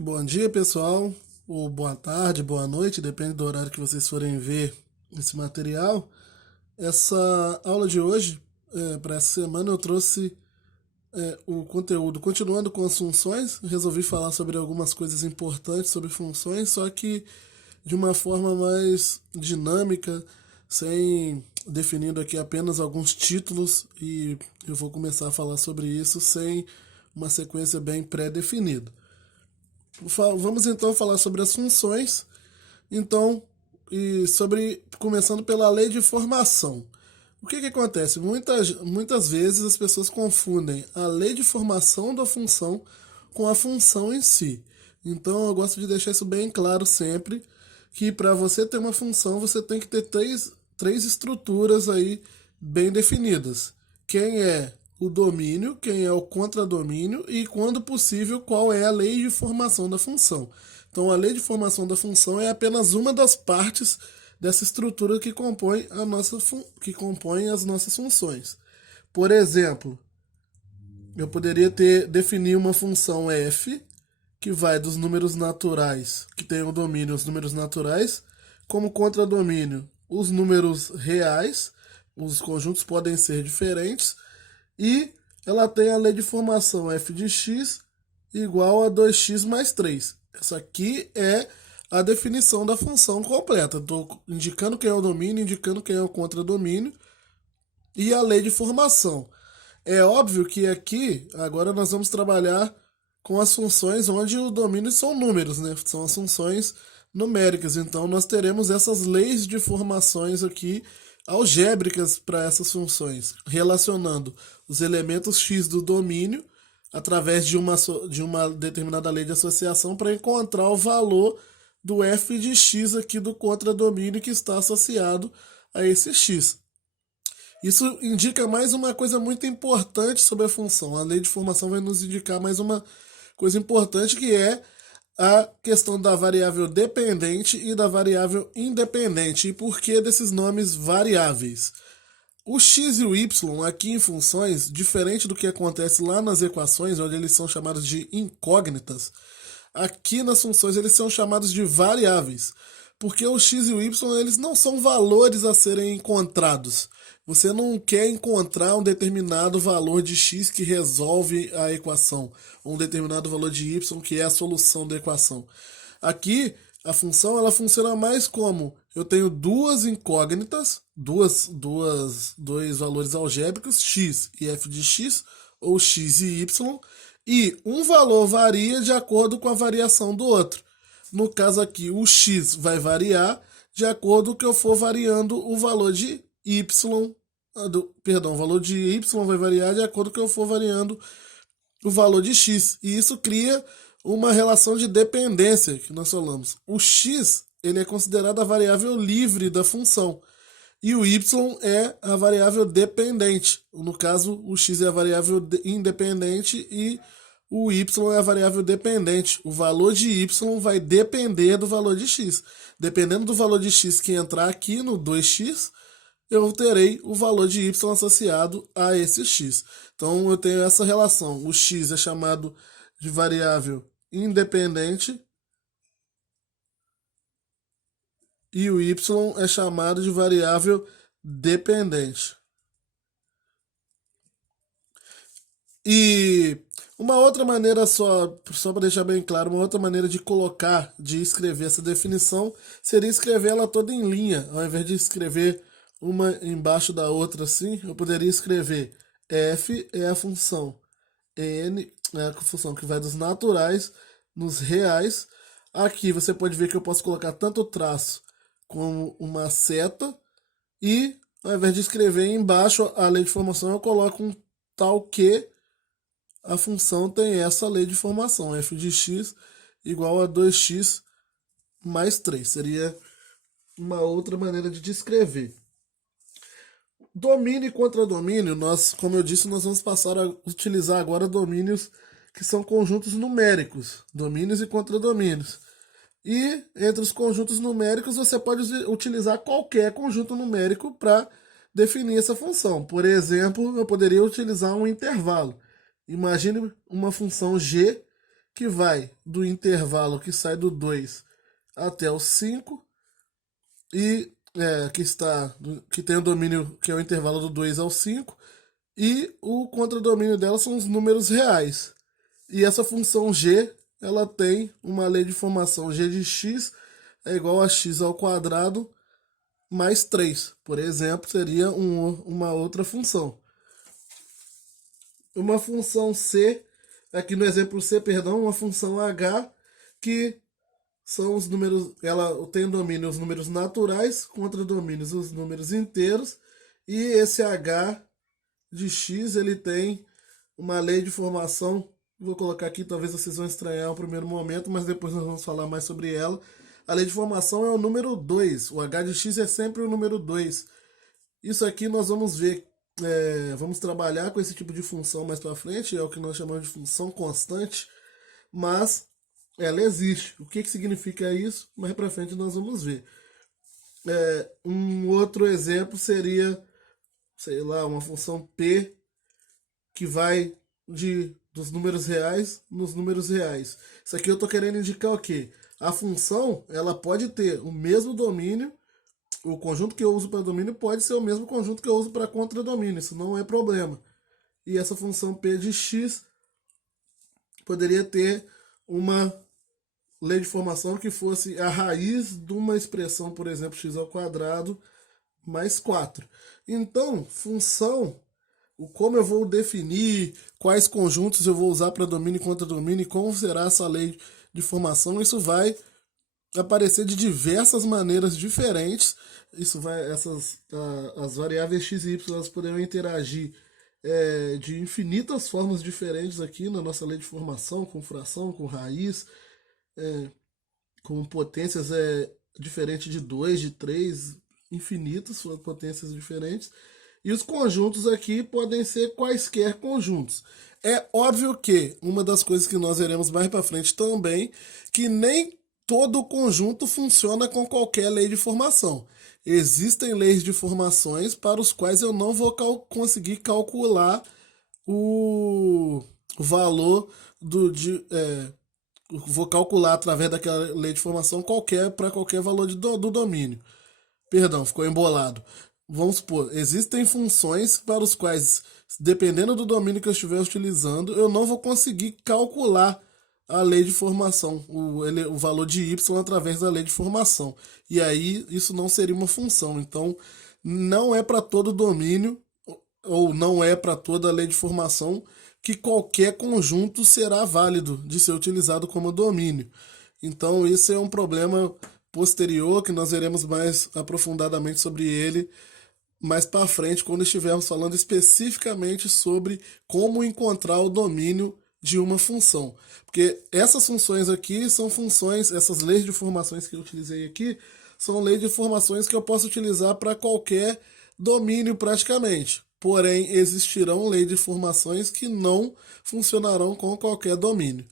Bom dia, pessoal, ou boa tarde, boa noite, depende do horário que vocês forem ver esse material. Essa aula de hoje, para essa semana, eu trouxe o conteúdo continuando com as funções. Resolvi falar sobre algumas coisas importantes sobre funções, só que de uma forma mais dinâmica, sem definindo aqui apenas alguns títulos, e eu vou começar a falar sobre isso sem uma sequência bem pré-definida. Vamos então falar sobre as funções. Então, começando pela lei de formação. O que acontece? Muitas vezes as pessoas confundem a lei de formação da função com a função em si. Então eu gosto de deixar isso bem claro sempre, que para você ter uma função você tem que ter três estruturas aí bem definidas. Quem é o domínio, quem é o contradomínio e, quando possível, qual é a lei de formação da função. Então, a lei de formação da função é apenas uma das partes dessa estrutura que compõe as nossas funções. Por exemplo, eu poderia definir uma função f que vai dos números naturais, que tem o domínio os números naturais, como contradomínio os números reais, os conjuntos podem ser diferentes, e ela tem a lei de formação f de x igual a 2x mais 3. Essa aqui é a definição da função completa. Estou indicando quem é o domínio, indicando quem é o contradomínio e a lei de formação. É óbvio que aqui, agora nós vamos trabalhar com as funções onde o domínio são números, né? São as funções numéricas. Então nós teremos essas leis de formações aqui algébricas para essas funções, relacionando os elementos x do domínio através de uma determinada lei de associação para encontrar o valor do f de x aqui do contradomínio que está associado a esse x. Isso indica mais uma coisa muito importante sobre a função. A lei de formação vai nos indicar mais uma coisa importante, que é a questão da variável dependente e da variável independente. E por que desses nomes variáveis? O x e o y aqui em funções, diferente do que acontece lá nas equações, onde eles são chamados de incógnitas, aqui nas funções eles são chamados de variáveis, porque o x e o y eles não são valores a serem encontrados. Você não quer encontrar um determinado valor de x que resolve a equação, ou um determinado valor de y que é a solução da equação. Aqui a função ela funciona mais como eu tenho duas incógnitas, dois valores algébricos, x e f de x, ou x e y, e um valor varia de acordo com a variação do outro. No caso aqui, o x vai variar de acordo com que eu for variando o valor de y, o valor de y vai variar de acordo com que eu for variando o valor de x. E isso cria uma relação de dependência que nós falamos. O x ele é considerado a variável livre da função e o y é a variável dependente. No caso, o x é a variável independente e o y é a variável dependente. O valor de y vai depender do valor de x. Dependendo do valor de x que entrar aqui no 2x, eu terei o valor de y associado a esse x. Então eu tenho essa relação. O x é chamado de variável independente e o y é chamado de variável dependente. E uma outra maneira, só para deixar bem claro, uma outra maneira de escrever essa definição seria escrever ela toda em linha, ao invés de escrever uma embaixo da outra assim, eu poderia escrever f é a função n, é a função que vai dos naturais nos reais. Aqui você pode ver que eu posso colocar tanto o traço como uma seta, e ao invés de escrever embaixo a lei de formação, eu coloco um tal que a função tem essa lei de formação, f de x igual a 2x mais 3. Seria uma outra maneira de descrever. Domínio e contradomínio, como eu disse, nós vamos passar a utilizar agora domínios que são conjuntos numéricos, domínios e contradomínios. E entre os conjuntos numéricos você pode utilizar qualquer conjunto numérico para definir essa função. Por exemplo, eu poderia utilizar um intervalo. Imagine uma função g que vai do intervalo que sai do 2 até o 5 e que tem o domínio que é o intervalo do 2 ao 5 e o contradomínio dela são os números reais. E essa função g, ela tem uma lei de formação g de x é igual a x ao quadrado mais 3. Por exemplo, seria uma outra função. Uma função c, aqui no exemplo c, perdão, uma função h, que são os números, ela tem domínio os números naturais, contra domínios os números inteiros, e esse h de x, ele tem uma lei de formação, vou colocar aqui, talvez vocês vão estranhar no primeiro momento, mas depois nós vamos falar mais sobre ela. A lei de formação é o número 2, o h de x é sempre o número 2. Isso aqui nós vamos ver, vamos trabalhar com esse tipo de função mais para frente, é o que nós chamamos de função constante, mas ela existe. O que significa isso? Mais para frente nós vamos ver. Um outro exemplo seria, sei lá, uma função p que vai dos números reais nos números reais. Isso aqui eu estou querendo indicar o quê? A função, ela pode ter o mesmo domínio, o conjunto que eu uso para domínio pode ser o mesmo conjunto que eu uso para contradomínio, isso não é problema. E essa função p de x poderia ter uma lei de formação que fosse a raiz de uma expressão, por exemplo, x ao quadrado mais 4. Então, função, como eu vou definir, quais conjuntos eu vou usar para domínio e contradomínio, e como será essa lei de formação, isso vai aparecer de diversas maneiras diferentes. As variáveis x e y elas poderão interagir de infinitas formas diferentes aqui na nossa lei de formação, com fração, com raiz, com potências diferentes de 2, de 3, infinitas potências diferentes. E os conjuntos aqui podem ser quaisquer conjuntos. É óbvio que uma das coisas que nós veremos mais para frente também, que nem todo conjunto funciona com qualquer lei de formação. Existem leis de formações para os quais eu não vou conseguir calcular o valor vou calcular através daquela lei de formação para qualquer valor do domínio. Perdão, ficou embolado. Vamos supor, existem funções para os quais, dependendo do domínio que eu estiver utilizando, eu não vou conseguir calcular a lei de formação, o valor de y através da lei de formação. E aí isso não seria uma função. Então, não é para todo domínio, ou não é para toda a lei de formação, que qualquer conjunto será válido de ser utilizado como domínio. Então, isso é um problema posterior que nós veremos mais aprofundadamente sobre ele mais para frente, quando estivermos falando especificamente sobre como encontrar o domínio de uma função. Porque essas funções aqui são funções, essas leis de formações que eu utilizei aqui, são leis de formações que eu posso utilizar para qualquer domínio praticamente. Porém, existirão leis de formações que não funcionarão com qualquer domínio.